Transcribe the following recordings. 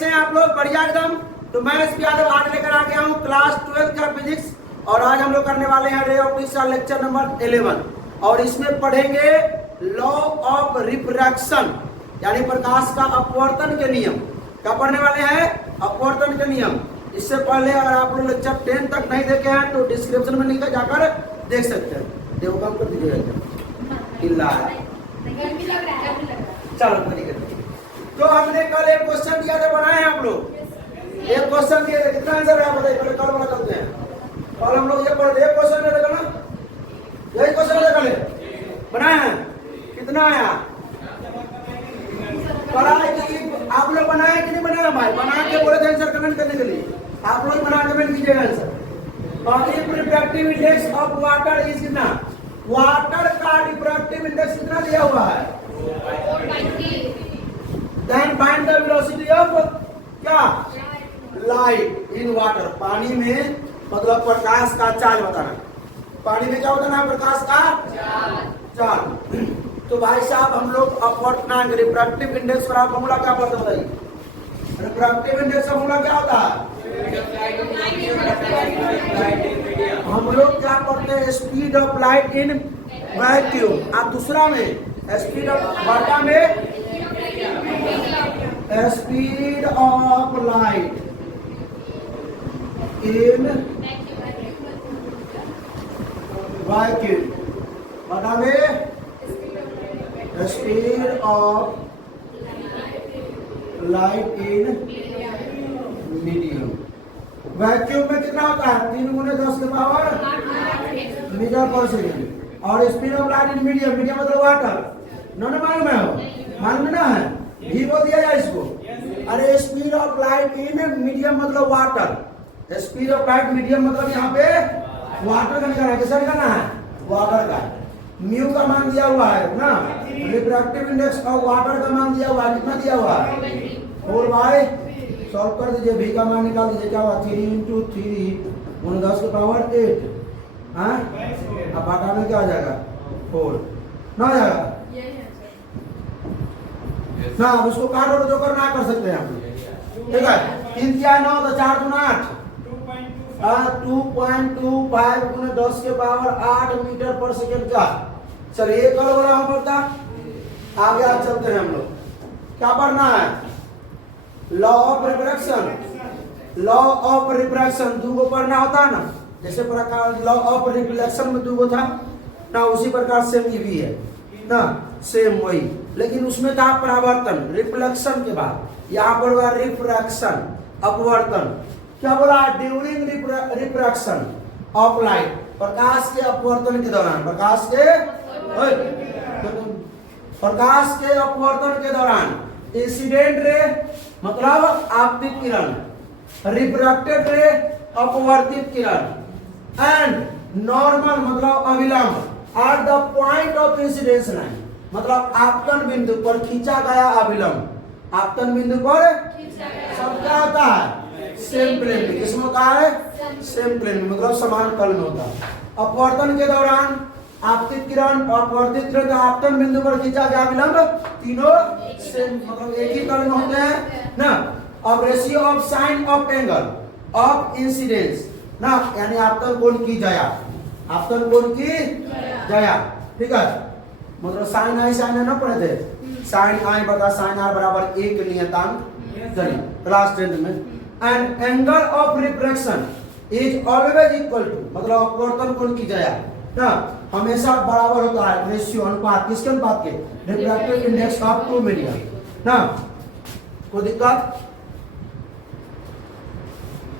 कैसे हैं आप लोग? बढ़िया एकदम। तो मैं एसपी यादव आज लेकर आ गया हूँ क्लास 12 का फिजिक्स, और आज हम लोग करने वाले हैं रे ऑप्टिक्स का लेक्चर नंबर 11, और इसमें पढ़ेंगे लॉ ऑफ रिफ्रैक्शन, यानी प्रकाश का अपवर्तन के नियम। क्या पढ़ने वाले हैं? अपवर्तन के नियम। इससे पहले अगर आप लोग लेक्चर 10 तक नहीं देखे हैं तो डिस्क्रिप्शन में लिंक जाकर देख सकते हैं। देखो काम कर दीजिएगा। चलो तो हमने कल एक क्वेश्चन दिया था, बनाए हैं आप लोग। एक क्वेश्चन दिए थे, कितना आंसर है बताइए? पहले कल वाला करते हैं। कल हम लोग ये पढ़ते एक क्वेश्चन में देखा ना, यही क्वेश्चन देखा ले बनाए हैं। कितना आया? पढ़ाई की आप लोग बनाए कि नहीं बनाया? भाई बना के बोले थे आंसर कमेंट करने के लिए। आप लोग बना कमेंट कीजिएगा आंसर। और refractive index of water is कितना? वाटर का रिफ्रैक्टिव इंडेक्स कितना दिया हुआ है? Then find the velocity of क्या? Light in water। पानी में मतलब प्रकाश का चार्ज बताना। पानी में क्या बताना है? प्रकाश का चार्ज। तो भाई साहब हम लोग अपवर्तनांक रिफ्रैक्टिव इंडेक्स का फॉर्मूला क्या पढ़ते हैं बताइए? रिफ्रैक्टिव इंडेक्स का फॉर्मूला क्या होता है? हम लोग क्या पढ़ते हैं? Speed of light in vacuum. आप दूसरा में स्पीड ऑफ वाटर में speed of light in vacuum, water में speed of light in medium. Vacuum में कितना होता है? 3 × 10⁻⁸ मीटर पर सेकेंड। और speed of light in medium, medium मतलब वाटर। ना मालूम है? हो मालूम ना है? भी बोल दिया जाए इसको। अरे speed of light in medium मतलब water. Speed of light medium मतलब यहाँ पे वाटर का निकालना है। किसका निकालना है? वाटर का। म्यू का मान दिया हुआ है ना। रिफ्रैक्टिव इंडेक्स ऑफ वाटर का मान दिया हुआ है। कितना दिया हुआ है? 4/। सॉल्व कर दीजिए। भी का मान निकाल दीजिए। क्या हुआ? 3 × 3 × 10⁸ हाँ, अब बाटा में क्या आ जाएगा? 4 ना आ जाएगा ना। अब इसको काट और जो करना है कर सकते हैं आप। ठीक है। 3 × 9 तो 4 × 8 2.25 × 10⁸ मीटर पर सेकेंड का। चलिए कल वाला हम पढ़ता आगे आज चलते हैं। हम लोग क्या पढ़ना है? Law of refraction. Law of refraction दूगो पढ़ना होता है ना। जैसे प्रकार लॉ ऑफ रिफ्लेक्शन में दूगो था ना, उसी प्रकार सेम ये भी है ना, सेम वही। लेकिन उसमें था परावर्तन रिफ्लेक्शन के बाद। यहाँ पर हुआ रिफ्रैक्शन, अपवर्तन। क्या बोला? ड्यूरिंग रिफ्रैक्शन ऑफ लाइट, प्रकाश के अपवर्तन के दौरान। प्रकाश के अपवर्तन के दौरान इंसिडेंट रे मतलब आपतित किरण, रिफ्रैक्टेड रे अपवर्तित किरण, एंड नॉर्मल मतलब अविलंब at the point of incidence line मतलब आपतन बिंदु पर खींचा गया अविलंब। आपतन बिंदु पर सब क्या होता है? सेम प्लेन में। किसमें होता है? सेम प्लेन में मतलब समान तल में होता है। अपवर्तन के दौरान आपतित किरण, अपवर्तित किरण आपतन बिंदु पर खींचा गया अविलंब तीनों सेम मतलब एक ही तल में होते हैं ना। अब ratio of sine of angle of incidence ना, यानी आपतन कोण की जया, आपतन कोण की जया। ठीक है। मतलब साइन आई साइन ना पढ़े थे? साइन आई बटा साइन आर बराबर 1 नियतांक क्लास 10 में। And angle of refraction is always equal to मतलब अपवर्तन कोण की जया ना हमेशा बराबर होता है। रेशियो अनुपात किसके अनुपात के? रिफ्रैक्टिव इंडेक्स ऑफ 2 मीडियम ना। कोई दिक्कत?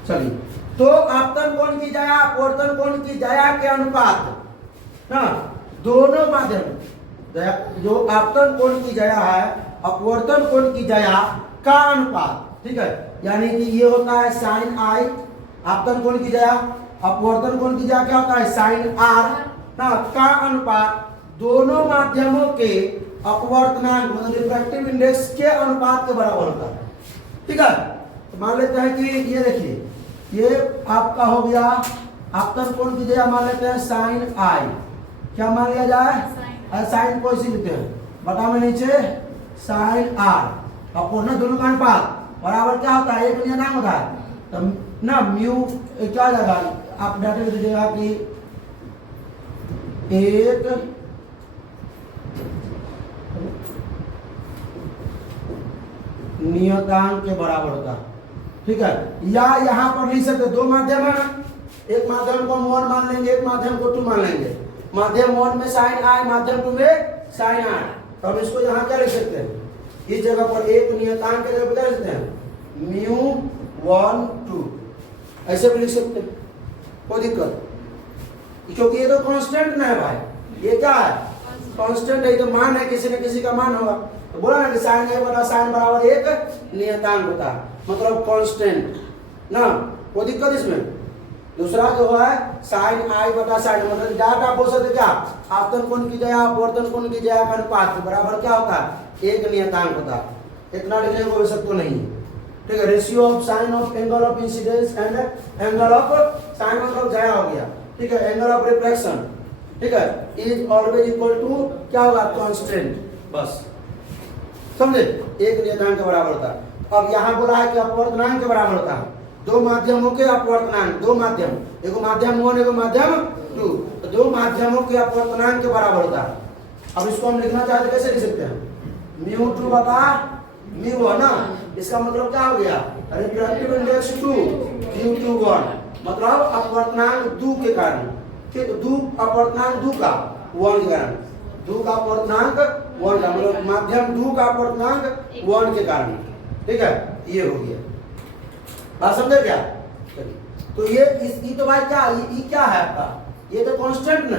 चलिए तो आपतन कोण की जया, अपवर्तन कोण की जया के अनुपात ना दोनों माध्यम जो आपतन कोण की जया है, अपवर्तन कोण की जया का अनुपात। ठीक है। यानी कि ये होता है साइन आई आपतन कोण की जया, अपवर्तन कोण की जया क्या होता है? साइन आर ना का अनुपात दोनों माध्यमों के अपवर्तनांक मतलब रिफ्रैक्टिव इंडेक्स के अनुपात के बराबर होता है। ठीक है। तो मान लेते हैं कि ये देखिए ये आपका हो गया आपतन कोण की जगह मान लेते हैं साइन आई। क्या मान लिया जाए? साइन को इसी लेते हैं बटा में नीचे साइन आर। अपवर्तन दोनों का अनुपात बराबर क्या होता है, एक नियतांक होता है। तो ना म्यू क्या हो जाएगा, आप डाटा लिख दीजिएगा कि एक नियतांक के बराबर होता है, ठीक है। या यहां पर लिख सकते दो माध्यम है ना, एक माध्यम को हम 1 मान लेंगे, एक माध्यम को 2 मान लेंगे। माध्यम 1 में साइन आई, माध्यम 2 में साइन आई। तो हम इसको यहां क्या लिख सकते हैं, इस जगह पर एक नियतांक के जगह पर क्या लिख सकते हैं, म्यू 1 2 ऐसे भी लिख सकते हैं, कोई दिक्कत, क्योंकि ये तो कांस्टेंट ना है भाई, ये क्या है, कांस्टेंट है, तो मान है, किसी न किसी का मान होगा। तो बोला ना कि साइन ए बटा साइन बराबर एक नियतांक होता है, मतलब कांस्टेंट ना, कोई दिक्कत इसमें। दूसरा जो है साइन आई बटा साइन, मतलब डाटा आप बोल सकते क्या, आपतन कोण की जया अपवर्तन कोण की जया का अनुपात बराबर क्या होता है, एक नियतांक होता है। इतना लिखने को आवश्यकता नहीं, ठीक है। Ratio of sine of angle of incidence and angle of sine मतलब जया हो गया, ठीक है। एंगल ऑफ रिफ्लेक्शन, ठीक है, इज ऑलवेज इक्वल टू क्या होगा, कांस्टेंट, बस समझे, एक नियतांक के बराबर होता है। अब यहाँ बोला है कि अपवर्तनांक के बराबर होता है, दो माध्यमों के अपवर्तनांक, दो माध्यम, एगो माध्यम 1 एगो माध्यम 2, तो दो माध्यमों के अपवर्तनांक के बराबर होता है। अब इसको हम लिखना चाहते कैसे लिख सकते हैं, म्यू 2 बटा म्यू 1 ना, इसका मतलब क्या हो गया, रिफ्रैक्टिव इंडेक्स 2 म्यू 2 1, मतलब अपवर्तनांक 2 के कारण, ठीक, 2 अपवर्तनांक 2 का 1 के कारण, 2 का अपवर्तनांक 1 का, मतलब माध्यम 2 का अपवर्तनांक 1 के कारण, ठीक है, ये हो गया, बात समझे क्या। तो ये तो भाई क्या, ये क्या है आपका, ये तो कांस्टेंट ना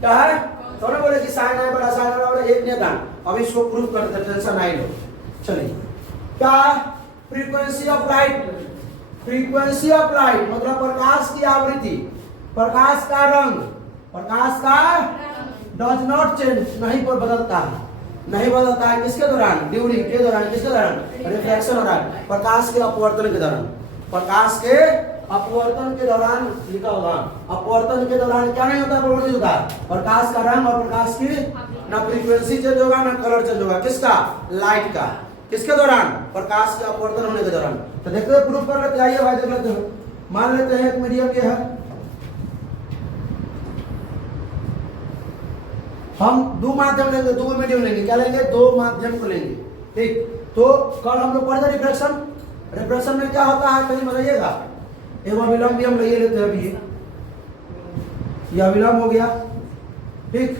क्या है, तो ना बोले कि साइन आई बड़ा साइन बराबर एक नियतांक। अब इसको प्रूव करते हैं, टेंशन नहीं लो, चलिए। क्या frequency of light, frequency of light मतलब प्रकाश की आवृत्ति, प्रकाश का रंग, प्रकाश का डज नॉट चेंज, नहीं पर बदलता है, नहीं बदलता है, किसके दौरान, ड्यूरिंग के दौरान, किसके दौरान, रिफ्रैक्शन हो रहा है, प्रकाश के अपवर्तन के दौरान, प्रकाश के अपवर्तन के दौरान लिखा होगा, अपवर्तन के दौरान क्या नहीं होता, प्रवर्तित होता है प्रकाश का रंग और प्रकाश की ना फ्रीक्वेंसी चेंज होगा ना कलर चेंज होगा, किसका, लाइट का, किसके दौरान, प्रकाश के अपवर्तन होने के दौरान। तो देखते हैं, प्रूफ कर लेते, आइए भाई देख लेते हैं। मान लेते हैं एक मीडियम ये है, हम दो माध्यम लेंगे, दो मीडियम लेंगे, क्या लेंगे, दो माध्यम को लेंगे, ठीक। तो कल हम लोग पढ़ते रिफ्रैक्शन, रिफ्रैक्शन में क्या होता है कहीं बताइएगा, एक अविलंब भी हम ले लेते हैं अभी, ये अविलंब हो गया, ठीक।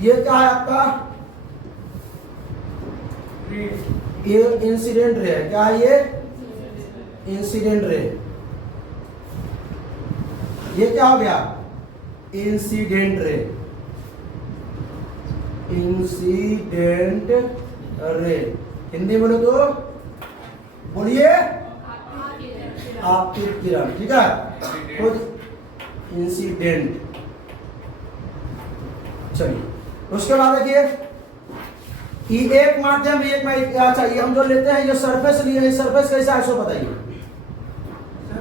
ये क्या है आपका, ये इंसिडेंट रे है, क्या है ये, इंसिडेंट रे, ये क्या हो गया, incident ray, incident ray, Hindi बोलो तो बोलिए आपतित किरण, ठीक है, इंसिडेंट। चलिए उसके बाद देखिए, ये एक माध्यम, एक में, अच्छा ये हम जो लेते हैं, ये सरफेस लिए, ये सरफेस कैसा है सो बताइए,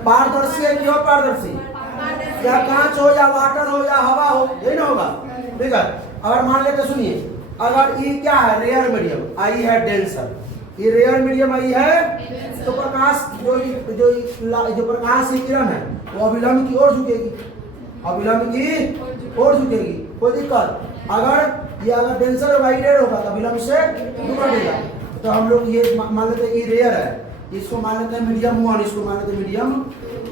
पारदर्शी है क्यों, पारदर्शी, या कांच हो या वाटर हो या हवा हो, यही ना होगा, ठीक है। अगर मान लेते, सुनिए, अगर ये क्या है, रेयर मीडियम, आई है डेंसर, ये रेयर मीडियम आई है, तो प्रकाश जो प्रकाश की किरण है वो अविलंब की ओर झुकेगी, अविलंब की ओर झुकेगी, कोई दिक्कत। अगर डेंसर वाइडेड होगा तो अविलंब से दूर हटेगा। तो हम लोग ये मान लेते हैं कि रेयर है, इसको मान लेते हैं मीडियम 1, इसको मान लेते हैं मीडियम,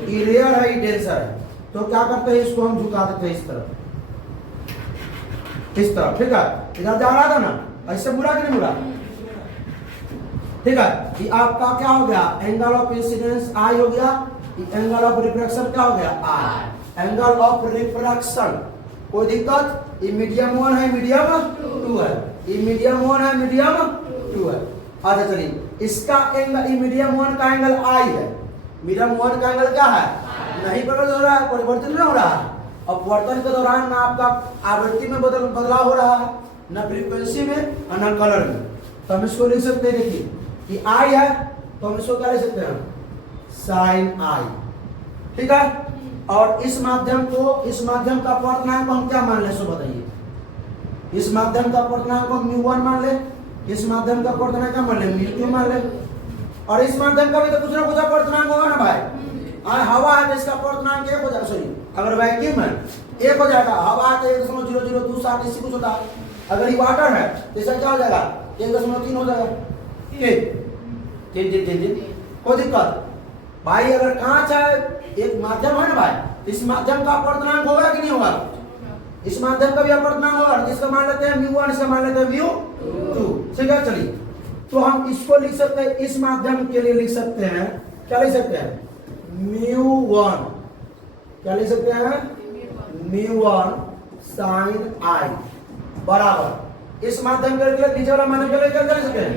ये रेयर है, ये डेंसर है, तो क्या करते हैं, इसको हम झुका देते हैं इस तरफ, इस तरफ, ठीक है। इधर जा रहा था ना, ऐसे बुरा कि नहीं बुरा, ठीक है। ये आपका क्या हो गया, एंगल ऑफ इंसिडेंस आई हो गया, एंगल ऑफ रिफ्रैक्शन क्या हो गया, आई, एंगल ऑफ रिफ्रैक्शन, कोई दिक्कत। ये मीडियम 1 है, मीडियम 2 है, ये मीडियम 1 है, मीडियम 2 है। अच्छा चलिए, इसका एंगल, ये मीडियम 1 का एंगल आई है, मीडियम 1 का एंगल क्या है, नहीं परिवर्तन हो रहा है, परिवर्तन नहीं हो रहा है। अपवर्तन के दौरान ना आपका आवृत्ति में बदलाव हो रहा है, ना फ्रीक्वेंसी में और ना कलर में। तो हम इसको लिख सकते हैं, देखिए कि आई है, तो हम इसको क्या लिख सकते हैं, साइन आई, ठीक है। और इस माध्यम का अपवर्तनांक हम क्या मान ले, सो बताइए, इस माध्यम का अपवर्तनांक को म्यू 1 मान ले, इस माध्यम का अपवर्तनांक क्या मान ले, म्यू 2 मान ले, और इस माध्यम का भी तो कुछ ना कुछ अपवर्तनांक होगा ना भाई। हवा है तो इसका अपवर्तनांक 1 हो जाएगा, सॉरी अगर वैक्यूम है 1 हो जाएगा, हवा है तो 1.0027 इसी कुछ होता है। अगर ये वाटर है तो इसका क्या हो जाएगा 1.3 हो जाएगा। तीन कोई दिक्कत भाई। अगर कांच है एक माध्यम है ना भाई, इस माध्यम का अपवर्तनांक होगा कि नहीं होगा? इस माध्यम का भी अपवर्तनांक होगा, इसका मान लेते हैं μ1, इसका मान लेते हैं μ2। ठीक है चलिए, तो हम इसको लिख सकते हैं, इस माध्यम के लिए लिख सकते हैं, क्या लिख सकते हैं μ1, क्या लिख सकते हैं μ1 sin I बराबर इस माध्यम के लिए नीचे वाला माध्यम के लिए क्या कर सकते हैं,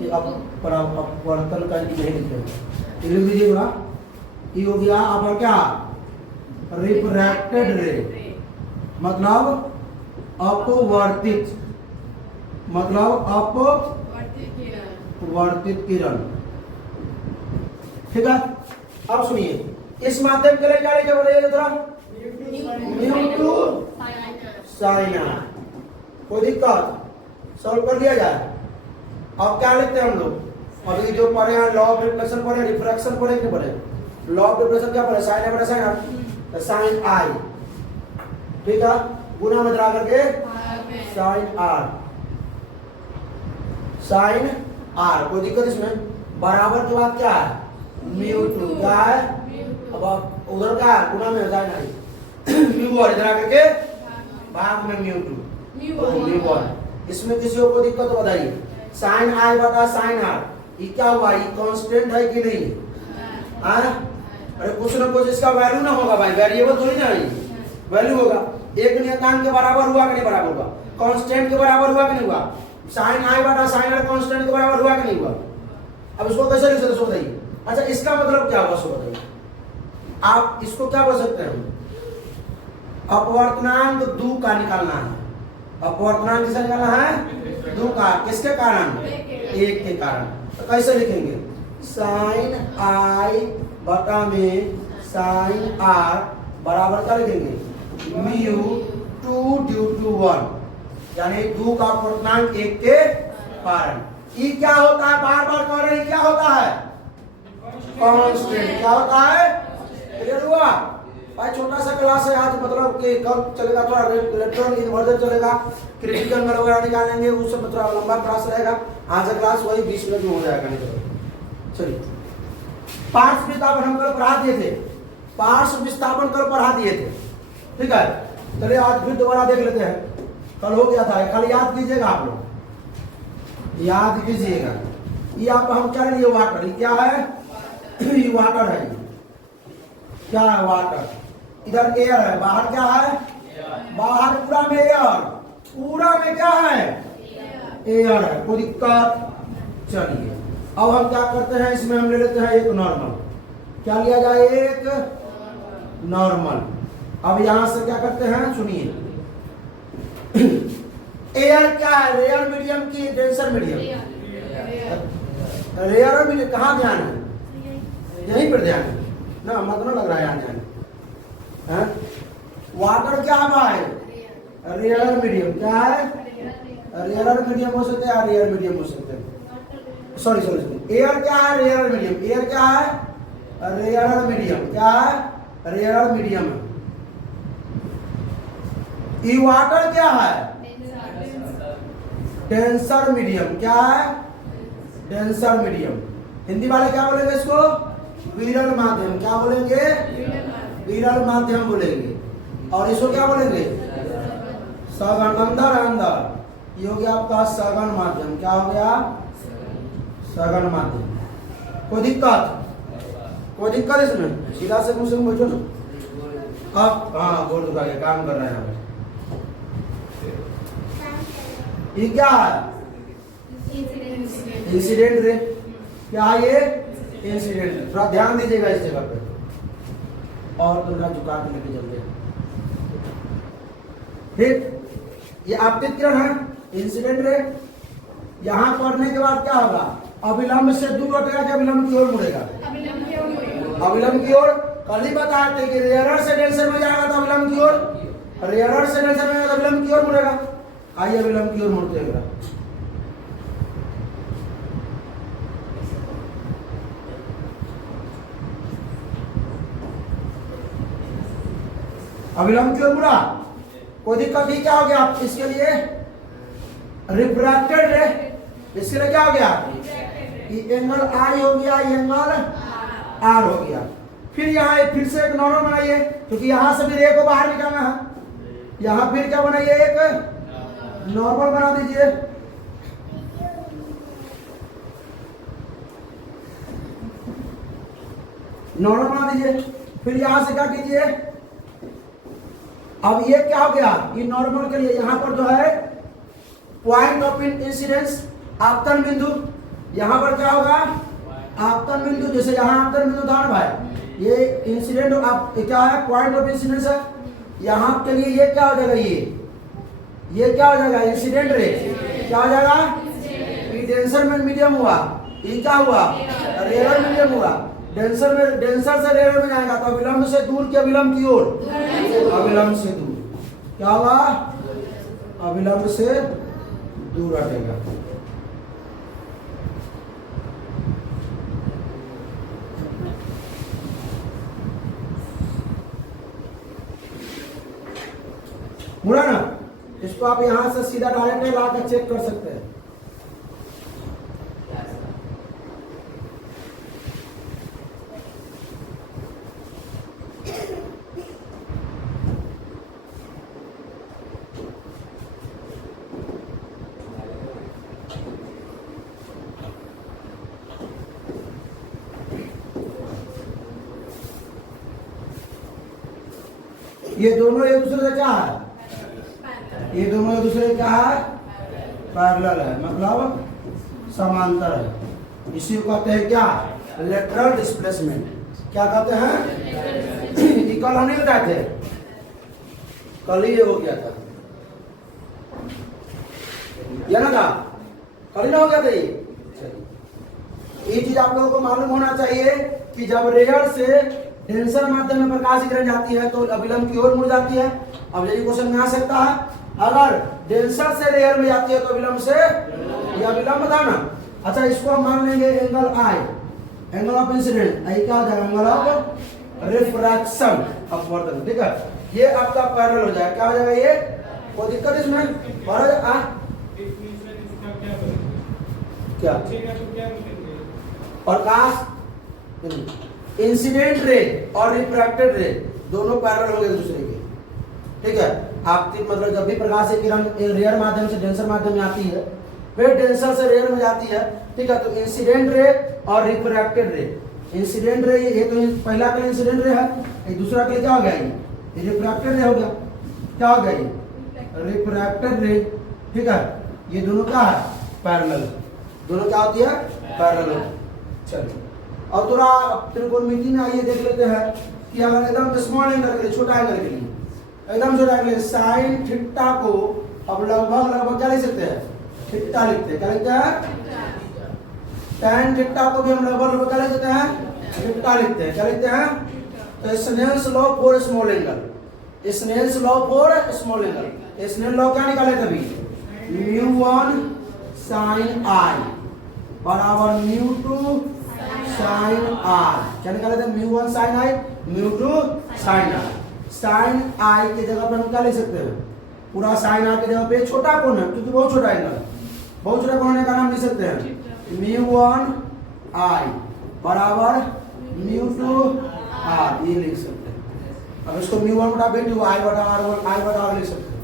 ये अपवर्तन का नहीं लिखते हैं, लिख दीजिएगा। ये हो गया आपका क्या रिफ्रैक्टेड रे, मतलब अपवर्तित, मतलब अपवर्तित किरण। ठीक है, अब सुनिए इस माध्यम के लिए क्या लिखे बोलिए थोड़ा μ2 sin I। कोई दिक्कत, सॉल्व कर लिया जाए। अब क्या लिखते हैं हम लोग, अभी जो पढ़े हैं लॉ ऑफ रिफ्लेक्शन पढ़े, रिफ्रैक्शन पढ़े कि पढ़े, लॉ ऑफ रिफ्लेक्शन क्या पढ़े साइन बटा साइन आर, तो साइन आई, ठीक है, गुना में मिला करके साइन आर, साइन आर। कोई दिक्कत इसमें, बराबर के बाद क्या है μ2, क्या है अब उधर क्या है गुना में साइन आई, μ1 इधर आकर के भाग में μ1। इसमें किसी को दिक्कत तो बताइए, साइन आई बटा साइन आर, ये क्या हुआ, ये कांस्टेंट है कि नहीं? अरे कुछ ना कुछ इसका वैल्यू ना होगा भाई, वेरिएबल थोड़ी ना है, वैल्यू होगा। एक नियतांक के बराबर हुआ कि नहीं बराबर हुआ, कांस्टेंट के बराबर हुआ कि नहीं हुआ, साइन आई बटा साइन आर कांस्टेंट के बराबर हुआ कि नहीं हुआ। अब इसको कैसे लिख सकते बताइए। अच्छा इसका मतलब क्या हुआ सो बताइए, आप इसको क्या बोल सकते हैं, अपवर्तनांक 2 का निकालना है। अपवर्तनांक किसका निकालना है 2 का, किसके कारण 1 के कारण। तो कैसे लिखेंगे, साइन आई बटा में साइन आर बराबर क्या लिखेंगे μ2 ड्यू टू 1, यानी 2 का अपवर्तनांक 1 के कारण। ये क्या होता है, बार बार कह रहे हैं क्या होता है, कांस्टेंट। क्या होता है, क्लियर हुआ भाई। छोटा सा क्लास है आज, मतलब कि कब चलेगा, थोड़ा इलेक्ट्रॉन इन्वर्टर चलेगा, क्रिटिकल में वगैरह निकालेंगे, उससे मतलब लंबा क्लास रहेगा। आज का क्लास वही 20 मिनट में हो जाएगा। नहीं चलिए, पार्श्व विस्थापन हम कल पढ़ा दिए थे, पार्श्व विस्थापन कल पढ़ा दिए थे, ठीक है। चलिए आज फिर दोबारा देख लेते हैं, कल हो गया था, कल याद कीजिएगा आप लोग, याद कीजिएगा। ये आप हम क्या लिए वाटर, क्या है ये वाटर है, क्या है वाटर, इधर एयर है, बाहर क्या है, बाहर पूरा में एयर, पूरा में क्या है एयर है। कोई दिक्कत, चलिए अब हम क्या करते हैं, इसमें हम ले लेते हैं एक नॉर्मल, क्या लिया जाए एक नॉर्मल। अब यहां से क्या करते हैं सुनिए, एयर क्या है, रेयर मीडियम की डेंसर मीडियम, रेयर मीडियम कहाँ ध्यान है, यहीं पर ध्यान है ना, मतलब लग रहा है यहाँ ध्यान है। वाटर क्या है, रेयर मीडियम, क्या है रेयर मीडियम हो सकते हैं, रेयर मीडियम हो सकते हैं, सॉरी एयर क्या है रेयर मीडियम, एयर क्या है रेयर मीडियम, क्या है रेयर मीडियम। ई वाटर क्या है डेंसर मीडियम, क्या है डेंसर मीडियम। हिंदी वाले क्या बोलेंगे इसको, विरल माध्यम, क्या बोलेंगे विरल माध्यम बोलेंगे। और इसको क्या बोलेंगे सघन, अंदर अंदर, ये हो गया आपका सघन माध्यम, क्या हो गया सघन माध्यम। कोई दिक्कत, कोई दिक्कत इसमें, सीधा से मुझसे पूछो ना। अब हाँ बोल दूंगा, काम कर रहे हैं। ये क्या है इंसिडेंट रे, क्या है ये इंसिडेंट। थोड़ा ध्यान दीजिएगा इस जगह पे, और थोड़ा झुका के लेके चलते हैं, ठीक। ये आपतित किरण है इंसिडेंट रे। यहां पढ़ने के बाद क्या होगा, अविलंब से दूर हटेगा कि अविलंब की ओर मुड़ेगा, अविलंब की ओर। कल ही बताए थे कि रेयरर से डेंसर में जाएगा तो अविलंब की ओर, रेयरर से डेंसर में अविलंब की ओर मुड़ेगा। आइए अविलंब की ओर मुड़ते हैं। अविलंब की ओर मुड़ा, कोई दिक्कत नहीं, क्या हो गया इसके लिए रिफ्रैक्टेड रे, इसके लिए क्या हो गया, ये एंगल आई हो गया, ये एंगल आर हो गया। फिर यहाँ फिर से एक नॉर्मल बनाइए, क्योंकि यहाँ से भी रे को बाहर निकालना है, यहाँ फिर क्या बनाइए, एक नॉर्मल बना दीजिए। नॉर्मल बना दीजिए, फिर यहां से क्या कीजिए, अब ये क्या हो गया, ये नॉर्मल के लिए यहां पर जो है पॉइंट ऑफ इंसिडेंस आपतन बिंदु, यहां पर क्या होगा आपतन बिंदु, जैसे यहां आपतन बिंदु था ना भाई, ये इंसिडेंट आप क्या है पॉइंट ऑफ इंसिडेंस है, यहां के लिए ये क्या हो जाएगा, ये क्या हो जाएगा इंसिडेंट रे, क्या हो जाएगा, डेंसर में मीडियम हुआ, ये क्या हुआ रेयर मीडियम हुआ, डेंसर से रेयर में जाएगा तो अविलंब से दूर के अविलंब की ओर, अविलंब से दूर, क्या हुआ अविलंब से दूर हटेगा। मुड़ा ना, इसको आप यहां से सीधा डायरेक्ट ला कर चेक कर सकते हैं। ये दोनों एक दूसरे से क्या है, ये दोनों एक दूसरे क्या है पैरेलल है, मतलब समांतर है, इसी को कहते हैं क्या लेटरल डिस्प्लेसमेंट, क्या कहते हैं, कल हम नहीं बताए थे, कल ही हो गया था, ये ना था, कल ही ना हो गया था ये चीज आप लोगों को मालूम होना चाहिए कि जब रेयर से डेंसर माध्यम में प्रकाश किरण जाती है तो अविलंब की ओर मुड़ जाती है। अब यही क्वेश्चन में आ सकता है, अगर डेंसर से रेयर में जाती है तो अविलंब से, ये अविलंब था ना, अच्छा इसको हम मान लेंगे angle I, angle of incident, I क्या हो जाएगा एंगल ऑफ रिफ्रैक्शन अपवर्तन, ठीक है, ये आपका पैरेलल हो जाएगा, क्या हो जाएगा ये, कोई दिक्कत इसमें और क्या प्रकाश इंसिडेंट रे और रिफ्रैक्टेड रे दोनों पैरेलल होंगे एक दूसरे के, ठीक है, आपकी मतलब जब भी प्रकाश की किरण रेयर माध्यम से डेंसर माध्यम में आती है, फिर डेंसर से रेयर में जाती है, ठीक है, तो इंसिडेंट रे और रिफ्रैक्टेड रे, इंसिडेंट रे ये तो पहला का इंसिडेंट रे है, ये दूसरा के क्या हो गया, ये रिफ्रैक्टेड रे हो गया, क्या हो गया ये रिफ्रैक्टेड रे, ठीक है, ये दोनों क्या है पैरेलल, दोनों क्या होती है पैरेलल। चलिए अब थोड़ा त्रिकोणमिति में आइए देख लेते हैं कि अगर एकदम स्मॉल एंगल के लिए, छोटा एंगल के लिए एकदम छोटा एंगल साइन थीटा को अब लगभग क्या लिख सकते हैं, थीटा लिखते हैं, क्या लिखते हैं, tan थीटा को भी हम लगभग क्या लिख सकते हैं, थीटा लिखते हैं, क्या लिखते हैं, तो Snell's law for small angle, Snell's law for small angle, Snell law क्या निकाले तभी, μ1 sin i बराबर μ2 sin r, क्या निकाले थे, μ1 sin i μ2 sin i, sin i की जगह पर हम क्या लिख सकते हैं, पूरा sin r की जगह पे छोटा कोण है क्योंकि बहुत छोटा एंगल, बहुत छोटा कोण होने का नाम लिख सकते हैं μ1 i बराबर μ2 r, ये लिख सकते हैं। अब इसको μ1 बटा b2 i बटा r लिख सकते हैं,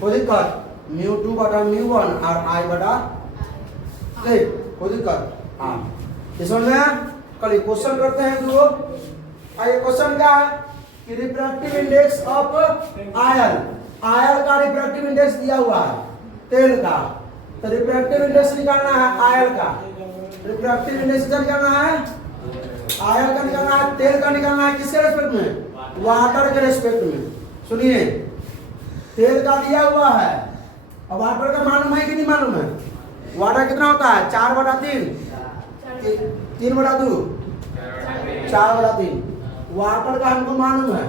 कोई दिक्कत, μ2 बटा μ1 और i बटा कोई दिक्कत, हाँ ये समझ में। कल क्वेश्चन करते हैं जो आइए, क्वेश्चन क्या है कि refractive index of oil, oil का रिफ्रैक्टिव इंडेक्स दिया हुआ है तेल का, तो रिफ्रैक्टिव इंडेक्स निकालना है आयल का, रिफ्रैक्टिव इंडेक्स निकालना है आयल का, निकालना है तेल का, निकालना है किसके रेस्पेक्ट में, वाटर के रेस्पेक्ट में। सुनिए तेल का दिया हुआ है, अब वाटर का मालूम है कि नहीं मालूम है, वाटर कितना होता है 4/3, 3/2, 4/3, वाटर का हमको मालूम है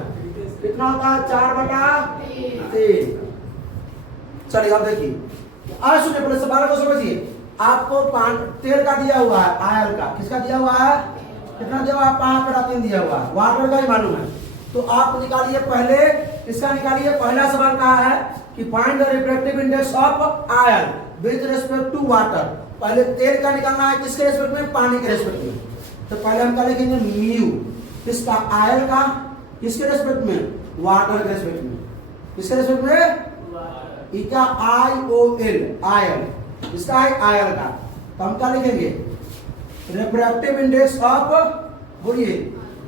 कितना होता है 4/3। चलिए अब देखिए, आज सुनिए पहले से 12 को समझिए, आपको तेल का दिया हुआ है, आयल का किसका दिया हुआ है, कितना दिया हुआ है 5/3 दिया हुआ है, वाटर का ही मालूम है, तो आप निकालिए पहले इसका निकालिए। पहला सवाल कहा है कि find the refractive index of oil with respect to water. पहले तेल का निकालना है, किसके रिस्पेक्ट में? पानी के रिस्पेक्ट में। तो पहले हम क्या लिखेंगे? म्यू किसका? आयल का। किसके रिस्पेक्ट में? वाटर के रिस्पेक्ट में। किसके रिस्पेक्ट में? इका IOL आयल, इसका है आयल का। तो हम क्या लिखेंगे? रिफ्रैक्टिव इंडेक्स ऑफ, बोलिए,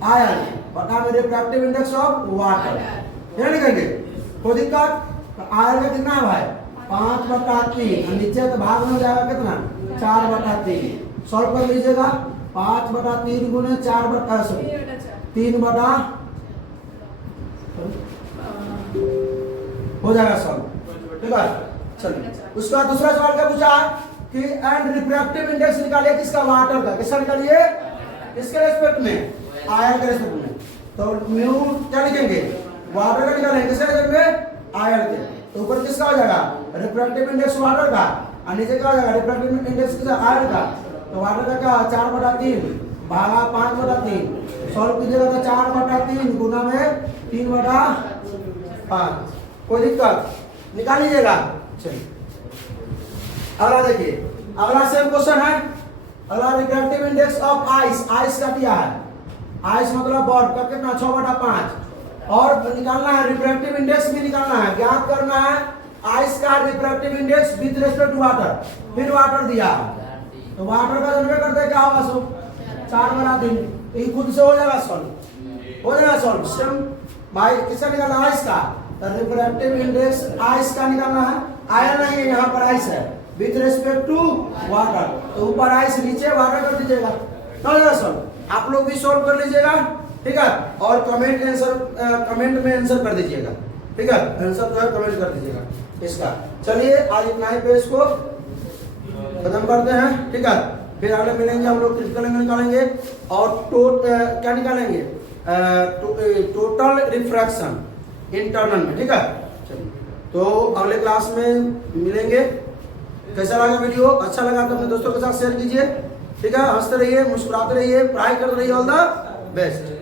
आयल बटा में रिफ्रैक्टिव इंडेक्स ऑफ वाटर, क्या लिखेंगे? कोई दिक्कत? तो आयल का कितना है भाई? 5/3। नीचे तो भाग में हो जाएगा कितना? 4/3। सॉल्व कर लीजिएगा। 5/3 गुने 3 बटा हो जाएगा सॉल्व, ठीक है। चलिए उसका दूसरा सवाल क्या पूछा कि एंड रिफ्रैक्टिव इंडेक्स निकालिए किसका? वाटर का। किसका निकालिए? किसके रेस्पेक्ट में? आयल के रेस्पेक्ट में। तो म्यू क्या लिखेंगे? वाटर का निकालेंगे। किसके रेस्पेक्ट में? आयल के। तो ऊपर किसका हो जाएगा? रिफ्रैक्टिव इंडेक्स वाटर का, और नीचे क्या हो जाएगा? रिफ्रैक्टिव इंडेक्स किसका? आयल का। तो वाटर का क्या? 4/3 भागा 5/3। सॉल्व कीजिएगा तो 4/3 गुना में 3/5। कोई दिक्कत? निकाल लीजिएगा। चलिए अगला देखिए, अगला सेम क्वेश्चन है। अगला refractive index of ice, ice का दिया है। आइस मतलब बर्फ का कितना? 6/5। और निकालना है रिफ्रैक्टिव इंडेक्स भी निकालना है, ज्ञात करना है आइस का refractive index with respect to water. फिर वाटर दिया, तो वाटर का जनरेट करते हैं क्या होगा? सो 4/3। ये खुद से हो जाएगा सॉल्व, हो जाएगा सॉल्व। सिस्टम भाई किसका निकालना? आइस का। रिफ्रैक्टिव इंडेक्स आइस का निकालना है। आयल नहीं है, यहाँ पर आइस है विथ रिस्पेक्ट टू वाटर। तो ऊपर आइस, नीचे वाटर कर दीजिएगा, हो जाएगा सॉल्व। आप लोग भी सॉल्व कर लीजिएगा, ठीक है। और कमेंट में आंसर कर दीजिएगा, ठीक है। आंसर जो है कमेंट कर दीजिएगा इसका। चलिए आज इतना ही पे इसको खत्म करते हैं, ठीक है। फिर अगले मिलेंगे हम लोग क्रिटिकल एंगल निकालेंगे और क्या निकालेंगे? टोटल रिफ्रैक्शन इंटरनल में, ठीक है। चलिए तो अगले क्लास में मिलेंगे। कैसा लगा वीडियो? अच्छा लगा तो अपने दोस्तों के साथ शेयर कीजिए, ठीक है। हंसते रहिए, मुस्कुराते रहिए, पढ़ाई करते रहिए। All the best.